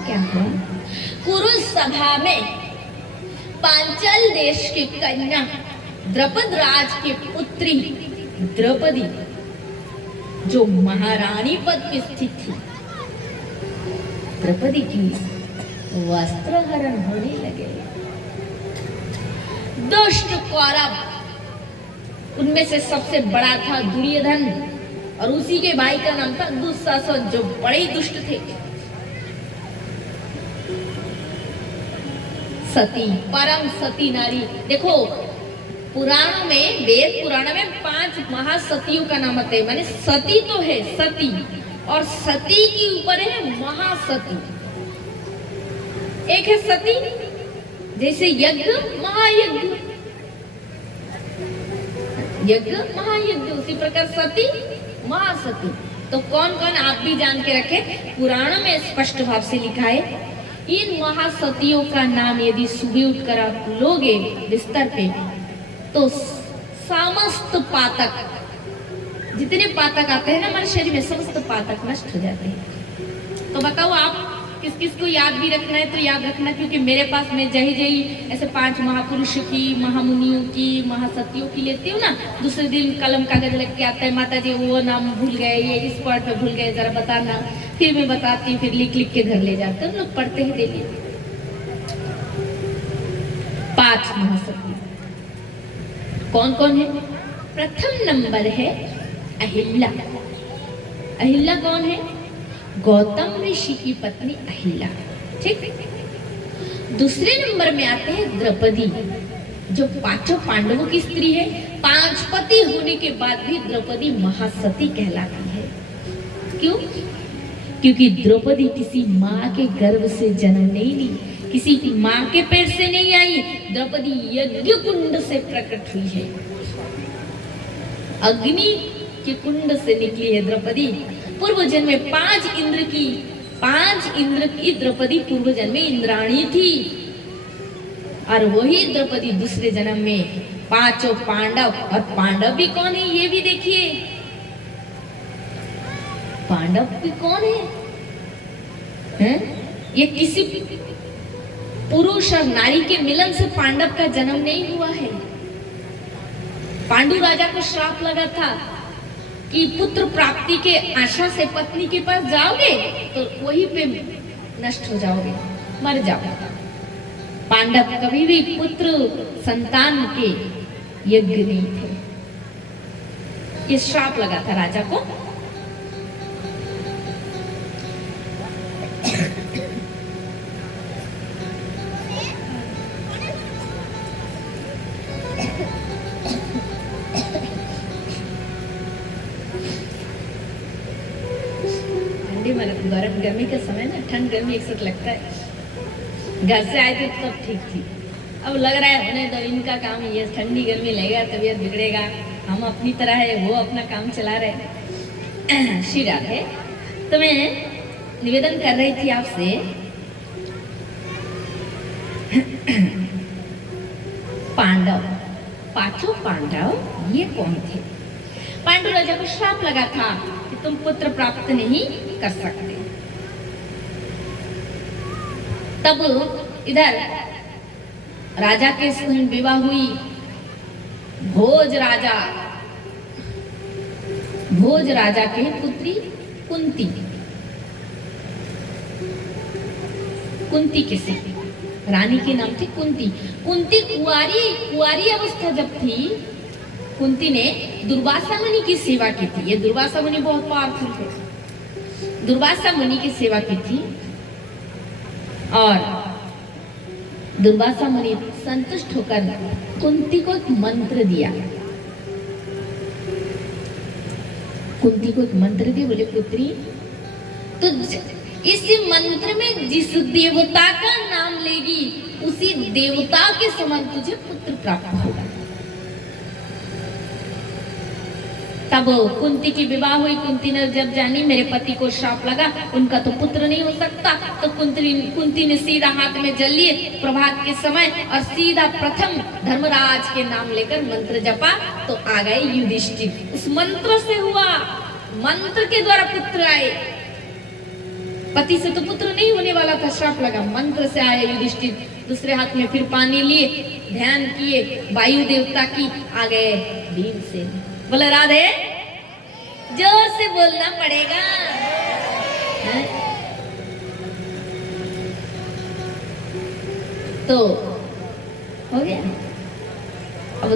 क्या हुआ? कुरु सभा में पांचाल देश की कन्या द्रौपद राज की पुत्री द्रौपदी जो महारानी पद की स्थित थी, द्रौपदी की वस्त्रहरण होने लगे। दुष्ट कौरव, उनमें से सबसे बड़ा था दुर्योधन और उसी के भाई का नाम था दुशासन, जो बड़े ही दुष्ट थे। सती, परम सती नारी। देखो पुराण में, वेद पुराण में 5 महासतियों का नाम आता है। माने सती तो है सती, और सती के ऊपर है महासती। एक है सती, जैसे यज्ञ महायज्ञ, यज्ञ महायज्ञ, उसी प्रकार सती महासती। तो कौन कौन आप भी जान के रखे, पुराण में स्पष्ट भाव से लिखा है। इन महासतियों का नाम यदि सुबह उठकर आप लोगे बिस्तर पे, तो समस्त पातक, जितने पातक आते हैं ना हमारे शरीर में, समस्त पातक नष्ट हो जाते हैं। तो बताओ आप किस किस को याद भी रखना है तो याद रखना, क्योंकि मेरे पास मैं जही जही ऐसे 5 महापुरुष की, महामुनियों की, महासतियों की लेती हूँ ना, दूसरे दिन कलम कागज लग के आता है, माता जी वो नाम भूल गए, ये इस पॉइंट पे भूल गए, जरा बताना। फिर मैं बताती हूँ, फिर लिख लिख के घर ले जाते हैं, लोग पढ़ते ही डेली। 5 महासती कौन कौन है? प्रथम नंबर है अहिल्या। अहिल्या कौन है? गौतम ऋषि की पत्नी अहिल्या। ठीक। दूसरे नंबर में आते हैं द्रौपदी, जो 5 पांडवों की स्त्री है। 5 पति होने के बाद भी द्रौपदी महासती कहलाती है। क्यों? क्योंकि द्रौपदी किसी माँ के गर्भ से जन्म नहीं ली, किसी माँ के पेट से नहीं आई। द्रौपदी यज्ञ कुंड से प्रकट हुई है, अग्नि के कुंड से निकली है द्रौपदी। पूर्व जन्म में 5 इंद्र की द्रौपदी पूर्व जन्म में इंद्राणी थी, और वही द्रौपदी दूसरे जन्म में 5 पांडव। और पांडव भी कौन है ये भी देखिए, पांडव भी कौन है? ये किसी पुरुष और नारी के मिलन से पांडव का जन्म नहीं हुआ है। पांडु राजा को श्राप लगा था कि पुत्र प्राप्ति के आशा से पत्नी के पास जाओगे तो वहीं पे नष्ट हो जाओगे, मर जाओगे। पांडव कभी भी पुत्र संतान के यज्ञ नहीं थे। ये श्राप लगा था राजा को। गरम गर्मी का समय ना, ठंड गर्मी एक साथ लगता है। घर से आए थे तब ठीक थी, अब लग रहा है होने दो, इनका काम ये ठंडी गर्मी लगेगा, तबीयत बिगड़ेगा। हम अपनी तरह है, वो अपना काम चला रहे। श्री राधे। तो मैं निवेदन कर रही थी आपसे, पांडव, 5 पांडव ये कौन थे? पांडु राजा को श्राप लगा था कि तुम पुत्र प्राप्त नहीं कर सकते। तब इधर राजा के विवाह हुई। भोज राजा के पुत्री कुंती, कुंती किसे रानी के नाम थी कुंती। कुंती कुंवारी अवस्था जब थी, कुंती ने दुर्वासा मुनि की सेवा की थी। ये दुर्वासा मुनि बहुत पावरफुल थे। दुर्वासा मुनि की सेवा की थी और दुर्वासा मुनि संतुष्ट होकर कुंती को एक मंत्र दिया। कुंती को एक मंत्र दिया, बोले पुत्री, तो इस मंत्र में जिस देवता का नाम लेगी उसी देवता के समान तुझे पुत्र प्राप्त होगा। तब कुंती की विवाह हुई। कुंती ने जब जानी मेरे पति को श्राप लगा, उनका तो पुत्र नहीं हो सकता, तो कुंती ने सीधा हाथ में जल लिए प्रभात के समय और सीधा प्रथम धर्मराज के नाम लेकर मंत्र जपा, तो आ गए युधिष्ठिर। उस मंत्र से हुआ, मंत्र के द्वारा पुत्र आए। पति से तो पुत्र नहीं होने वाला था, श्राप लगा। मंत्र से आए युधिष्ठिर, दूसरे हाथ में फिर पानी लिए, ध्यान किए वायु देवता की, आ गए भीमसेन। बोले राधे, जोर से बोलना पड़ेगा। है? तो हो गया। अब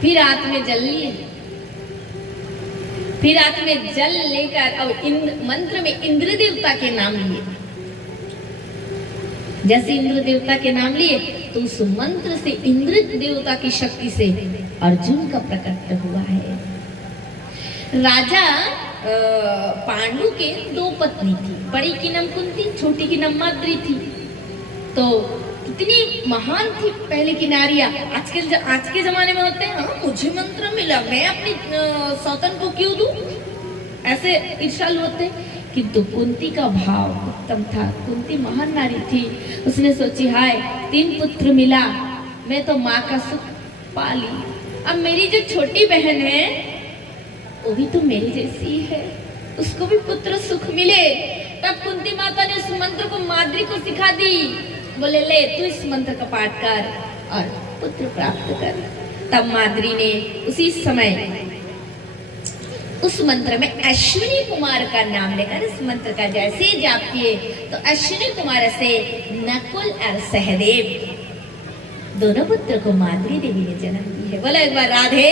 फिर हाथ में जल लिए, फिर हाथ में जल लेकर अब मंत्र में इंद्र देवता के नाम लिए। जैसे इंद्र देवता के नाम लिए तो उस मंत्र से इंद्र देवता की शक्ति से अर्जुन का प्रकट हुआ है। राजा पांडु के दो पत्नी थी, बड़ी की नाम कुंती, छोटी की नाम माद्री थी। तो कितनी महान थी पहले की नारियां। आज के जमाने में होते हैं, हाँ मुझे मंत्र मिला, मैं अपनी सौतन को क्यों दूं, ऐसे ईर्ष्यालु होते। किंतु कुंती का भाव उत्तम था। कुंती महान नारी थी। उसने सोची, हाय 3 पुत्र मिला, मैं तो माँ का सुख पा ली, अब मेरी जो छोटी बहन है वो भी तो मेरी जैसी है, उसको भी पुत्र सुख मिले। तब कुंती माता ने उस मंत्र को माद्री को सिखा दी। बोले ले तू इस मंत्र का पाठ कर और पुत्र प्राप्त कर। तब माद्री ने उसी समय उस मंत्र में अश्विनी कुमार का नाम लेकर इस मंत्र का जैसे जाप किए तो अश्विनी कुमार से नकुल और सहदेव दोनों पुत्र को माद्री देवी ने जन्म दी है। बोला एक बार राधे।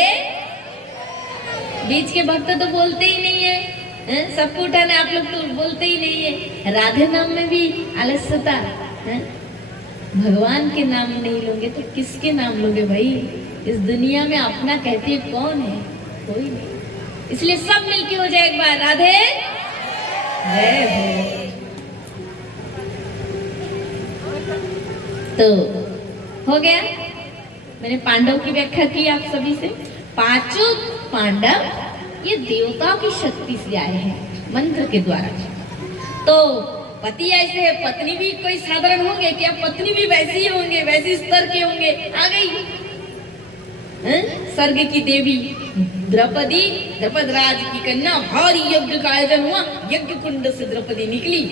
बीच के भक्त तो बोलते ही नहीं है, सबको उठाने आप लोग तो बोलते ही नहीं है। राधे नाम में भी आलस्यता है। भगवान के नाम नहीं लोगे तो किसके नाम लोगे भाई? इस दुनिया में अपना कहते कौन है? कोई नहीं। इसलिए सब मिलके हो जाए एक बार राधे जय हो। तो हो गया, मैंने पांडव की व्याख्या की आप सभी से। 5 पांडव ये देवताओं की शक्ति से आए हैं मंत्र के द्वारा। तो पति ऐसे है, पत्नी भी कोई साधारण होंगे क्या? पत्नी भी वैसी ही होंगे, वैसी स्तर के होंगे। आ गई स्वर्ग की देवी द्रौपदी, द्रौपदराज की कन्या। भारी यज्ञ का आयोजन हुआ, यज्ञ कुंड से द्रौपदी निकली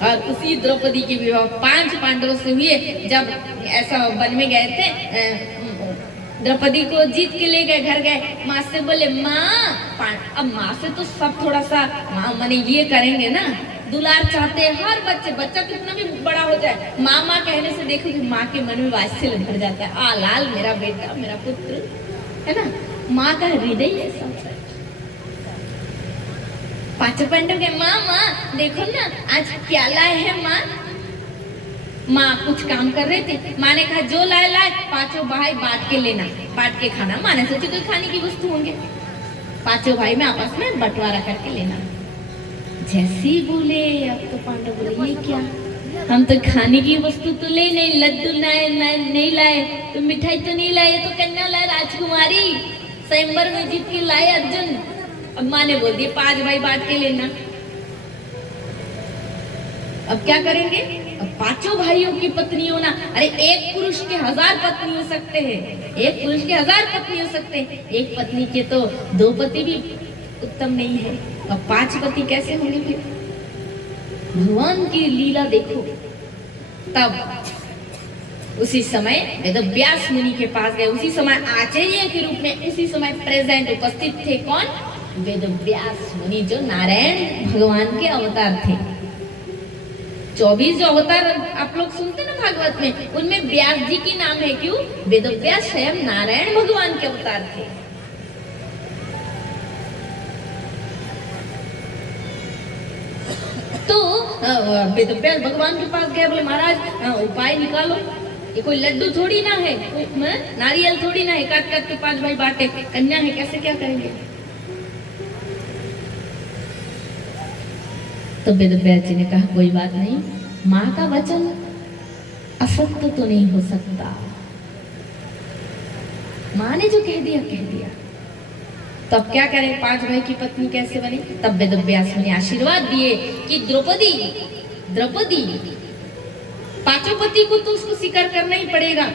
और उसी द्रौपदी के विवाह 5 पांडवों से हुए। जब ऐसा वन में गए थे, द्रौपदी को जीत के ले गए, घर गए, माँ से बोले माँ, अब माँ से तो सब थोड़ा सा माँ मने ये करेंगे ना, दुलार चाहते हैं हर बच्चा कितना भी बड़ा हो जाए, माँ माँ कहने से देखो कि माँ के मन में वात्सल्य भर जाता है। आ लाल मेरा बेटा, मेरा पुत्र, है ना, माँ का हृदय है सब। 5 पांडव के माँ देखो ना आज क्या लाए है माँ। माँ कुछ काम कर रहे थे, माँ ने कहा जो लाए 5 भाई बांट के लेना, बांट के खाना। माँ ने सोची कोई खाने की वस्तु होंगे, 5 भाई में आपस में बंटवारा करके लेना। जैसे ही बोले, अब तो पांडव बोले ये क्या, हम तो खाने की वस्तु तो ले नहीं, लड्डू नहीं लाए, तो मिठाई तो नहीं लाए, तो कन्या लाए राजकुमारी, स्वयंवर में जीत के लाए अर्जुन। अब माँ ने बोल दिया 5 भाई बांट के लेना। अब क्या करेंगे? अब 5 भाइयों की पत्नी होना। अरे एक पुरुष के 1000 पत्नी हो सकते हैं, एक पुरुष के 1000 पत्नी हो सकते हैं, एक पत्नी के तो 2 पति भी उत्तम नहीं है। अब 5 पति कैसे होंगे? फिर भगवान की लीला देखो। तब उसी समय वेदव्यास मुनि के पास गए। उसी समय आचार्य के रूप में उसी समय प्रेजेंट उपस्थित थे कौन? वेदव्यास मुनि, जो नारायण भगवान के अवतार थे। 24 जो अवतार आप लोग सुनते ना भागवत में, उनमें व्यास जी की नाम है। क्यों? वेदव्यास स्वयं नारायण भगवान के अवतार थे। तो वेदव्यास भगवान के पास गए, बोले महाराज उपाय निकालो, ये कोई लड्डू थोड़ी ना है, नारियल थोड़ी ना है, काट काट के 5 भाई बांटे, कन्या है, कैसे क्या करेंगे? तो वेदव्यास जी ने कहा कोई बात नहीं, माँ का वचन असत्य तो नहीं हो सकता, माँ ने जो कह दिया। तो अब क्या करें? 5 भाई की पत्नी कैसे बने? तब वेदव्यास ने आशीर्वाद दिए कि द्रौपदी 5 पति को तो उसको स्वीकार करना ही पड़ेगा,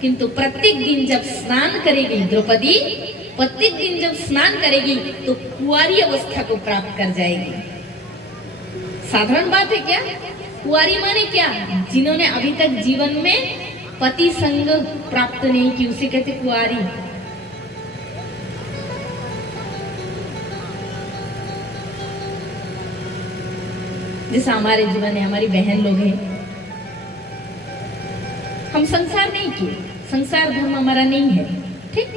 किंतु प्रत्येक दिन जब स्नान करेगी द्रौपदी, प्रत्येक दिन जब स्नान करेगी तो कुंवारी अवस्था को प्राप्त कर जाएगी। साधारण बात है क्या? कुंवारी माने क्या? जिन्होंने अभी तक जीवन में पति संग प्राप्त नहीं की, उसे कहते कुंवारी। जैसा हमारे जीवन में हमारी बहन लोग हैं, हम संसार नहीं किए, संसार धर्म हमारा नहीं है, ठीक?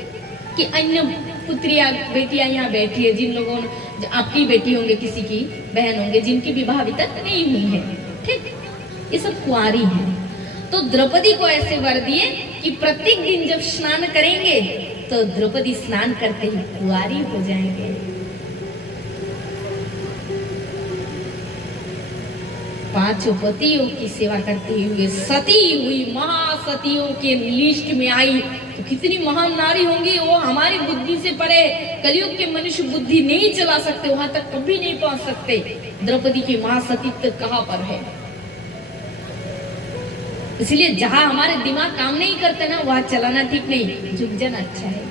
कि अन्य पुत्रियां बेटियां यहाँ बैठी है, जिन लोगों ने, आपकी बेटी होंगे, किसी की बहन होंगे जिनकी विवाह अभी तक नहीं हुई है, ठीक? ये सब कुंवारी है। तो द्रौपदी को ऐसे वर दिए कि प्रत्येक दिन जब स्नान करेंगे तो द्रौपदी स्नान करते ही कुंवारी हो जाएंगे। पांचों पतियों की सेवा करते हुए सती हुई, महासतियों के लिस्ट में आई। तो कितनी महान नारी होंगी वो, हमारी बुद्धि से परे, कलयुग के मनुष्य बुद्धि नहीं चला सकते, वहां तक कभी नहीं पहुंच सकते। द्रौपदी की महासतीत्व कहां पर है? इसलिए जहां हमारे दिमाग काम नहीं करते ना, वहां चलाना ठीक नहीं, झुक जाना अच्छा है।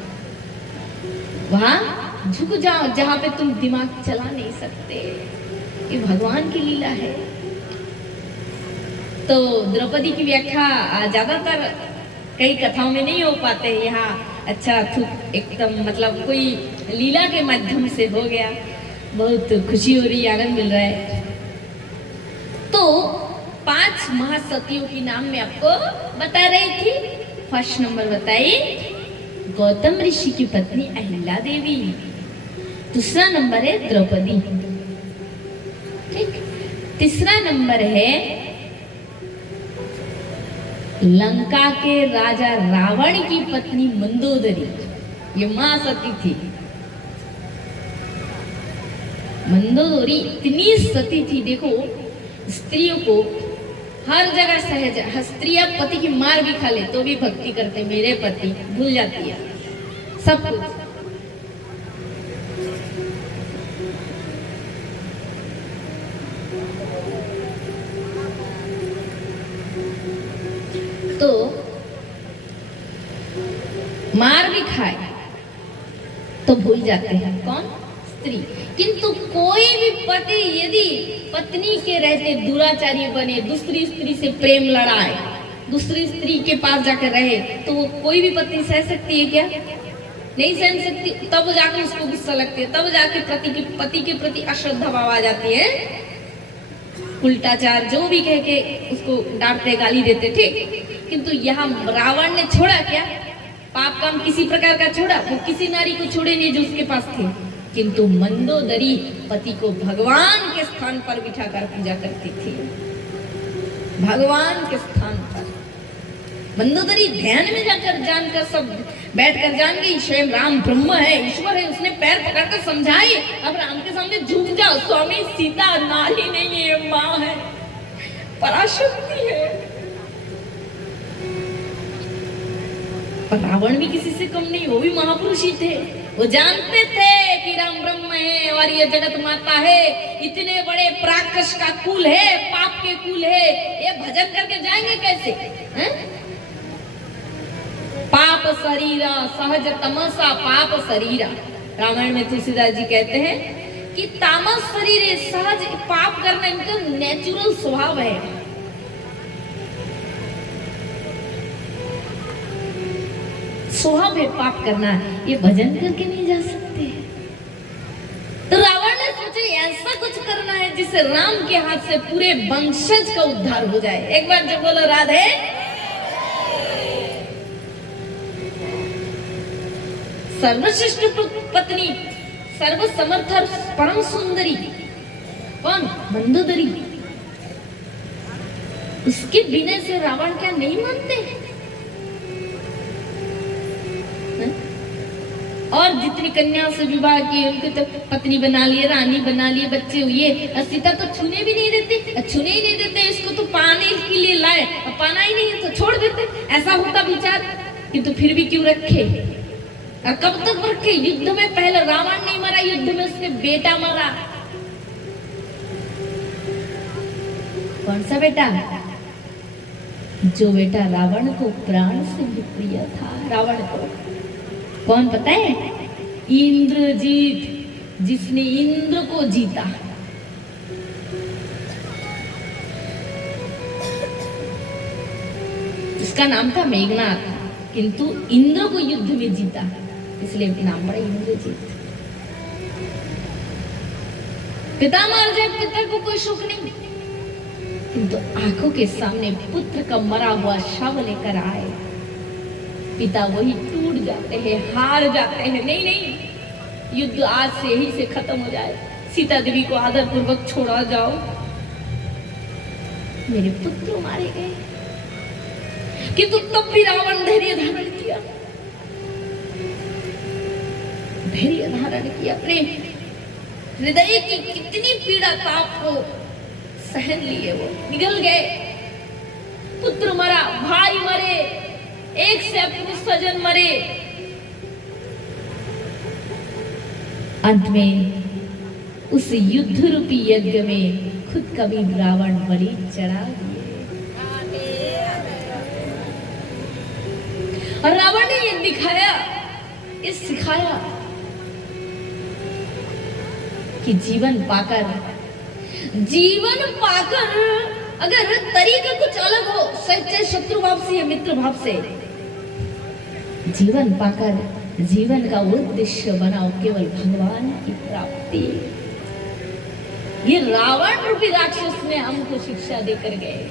वहां झुक जाओ जहां पे तुम दिमाग चला नहीं सकते। ये भगवान की लीला है। तो द्रौपदी की व्याख्या ज्यादातर कई कथाओं में नहीं हो पाते, यहाँ अच्छा एकदम मतलब कोई लीला के माध्यम से हो गया। बहुत खुशी हो रही है, आनंद मिल रहा है। तो 5 महासतियों की नाम मैं आपको बता रही थी। फर्स्ट नंबर बताई गौतम ऋषि की पत्नी अहिल्या देवी। दूसरा नंबर है द्रौपदी, ठीक। तीसरा नंबर है लंका के राजा रावण की पत्नी मंदोदरी, ये महासती थी। मंदोदरी इतनी सती थी, देखो स्त्रियों को हर जगह सहज, स्त्रियां पति की मार भी खा ले तो भी भक्ति करते, मेरे पति, भूल जाती है सब कुछ। तो मार भी खाए तो भूल जाते हैं, कौन? स्त्री। किंतु कोई भी पति यदि पत्नी के रहते दुराचारी बने, दूसरी स्त्री से प्रेम लड़ाए, दूसरी स्त्री के पास जाकर रहे, तो वो कोई भी पत्नी सह सकती है क्या? नहीं सहन सकती। तब जाकर उसको गुस्सा लगती है, तब जाके पति के प्रति अश्रद्धा भाव आ जाती है, उल्टाचार जो भी कह के उसको डांटते गाली देते, ठीक। किंतु यहाँ रावण ने छोड़ा क्या? पाप काम किसी प्रकार का छोड़ा? वो किसी नारी को छोड़े नहीं जो उसके पास थे। किंतु मंदोदरी पति को भगवान के स्थान पर बिठाकर पूजा करती थी, भगवान के स्थान पर। मंदोदरी ध्यान में जाकर जानकर सब बैठकर जान गई स्वयं राम ब्रह्म है, ईश्वर है। उसने पैर पकड़कर समझाई, अब राम के सामने झुक जाओ, स्वामी सीता नारी नहीं है, माँ है, पराशक्ति है। पर रावण भी किसी से कम नहीं, वो भी महापुरुष ही थे। वो जानते थे कि राम ब्रह्म है और ये जगत माता है, इतने बड़े प्राकश का कुल है, पाप के कुल है, ये भजन करके जाएंगे कैसे? पाप शरीरा सहज तमसा पाप शरीरा। रामायण में तुलसीदास जी कहते हैं कि तामस शरीर है, सहज पाप करना इनका नेचुरल स्वभाव है। स्वभाव है पाप करना, ये भजन करके नहीं जा सकते। तो रावण ने सोचा ऐसा कुछ करना है जिससे राम के हाथ से पूरे वंशज का उद्धार हो जाए। एक बार जो बोलो राधे। सर्वश्रेष्ठ पत्नी, सर्वसमर्थ, परम सुंदरी कौन? मंदोदरी। उसके बिना से रावण क्या नहीं मानते? और जितनी कन्या से विवाह किए उनके तो पत्नी बना लिए, रानी बना लिए, बच्चे हुए। सीता तो छूने भी नहीं देते, छूने ही नहीं देते। इसको तो पाने के लिए लाए, अब पाना ही नहीं है तो छोड़ देते। ऐसा होता विचार, किंतु फिर भी क्यों रखे? और कब तक रखे? युद्ध में पहले रावण नहीं मरा, युद्ध में उसके बेटा मरा। कौन सा बेटा? जो बेटा रावण को प्राण से भी प्रिय था। रावण को कौन पता है? इंद्रजीत, जिसने इंद्र को जीता। उसका नाम था मेघनाथ, किंतु इंद्र को युद्ध में जीता, इसलिए नाम पड़ा इंद्रजीत। पिता मार जाए, पिता को कोई शोक नहीं, किंतु आंखों के सामने पुत्र का मरा हुआ शव लेकर आए, पिता वही टूट जाते हैं, हार जाते हैं। नहीं नहीं, युद्ध आज से ही से खत्म हो जाए, सीता देवी को आदर पूर्वक छोड़ा जाओ, मेरे पुत्र मारे गए। किंतु तब भी रावण धैर्य धारण किया, धैर्य धारण किया, अपने हृदय की कितनी पीड़ा ताप को सहन लिए, वो निगल गए। पुत्र मरा, भाई मरे, एक से अपने स्वजन मरे, अंत में उस युद्ध रूपी यज्ञ में खुद का भी रावण बलि चढ़ा दिए। और रावण ने ये दिखाया, ये सिखाया कि जीवन पाकर अगर तरीका कुछ अलग हो, चाहे शत्रु भाव से या मित्र भाव से, जीवन पाकर जीवन का उद्देश्य बनाओ केवल भगवान की प्राप्ति। ये रावण रूपी राक्षस ने हमको शिक्षा देकर गए।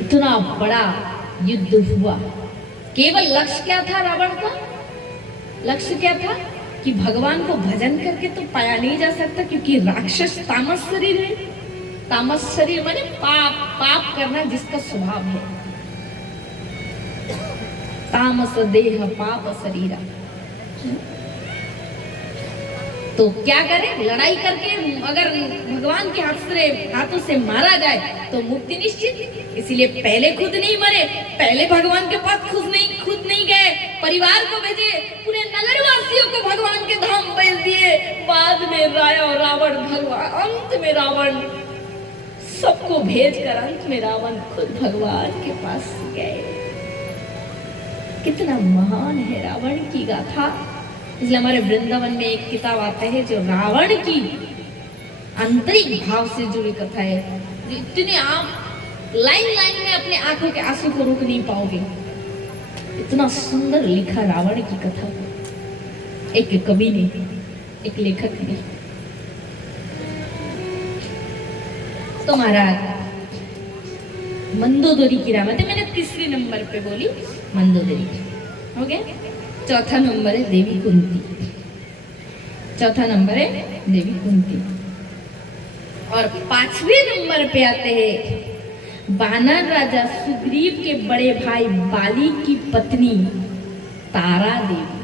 इतना बड़ा युद्ध हुआ, केवल लक्ष्य क्या था रावण का? लक्ष्य क्या था कि भगवान को भजन करके तो पाया नहीं जा सकता, क्योंकि राक्षस तामस शरीर है। तामस शरीर माने पाप करना जिसका स्वभाव है, तामस देह पाप शरीर। तो क्या करें? लड़ाई करके अगर भगवान के हाथों से मारा जाए तो मुक्ति निश्चित। इसलिए पहले खुद नहीं मरे, पहले भगवान के पास खुद नहीं गए, परिवार को भेजे, पूरे नगरवासियों को भगवान के धाम भेज दिए। बाद में रावण भगवान, अंत में रावण सबको भेजकर अंत में रावण खुद भगवान के पास गए। कितना महान है रावण की गाथा। इसलिए हमारे वृंदावन में एक किताब आता है जो रावण की आंतरिक भाव से जुड़ी कथा है। इतने आप लाइन में अपने आंखों के आंसू को रोक नहीं पाओगे, इतना सुंदर लिखा रावण की कथा, एक कवि ने, एक लेखक ने। तो महाराज मंदोदरी की रावण, मैंने तीसरे नंबर पे बोली मंदोदरी, हो गया। चौथा नंबर है देवी कुंती, चौथा नंबर है देवी कुंती। और पांचवें नंबर पे आते हैं वानर राजा सुग्रीव के बड़े भाई बाली की पत्नी तारा देवी।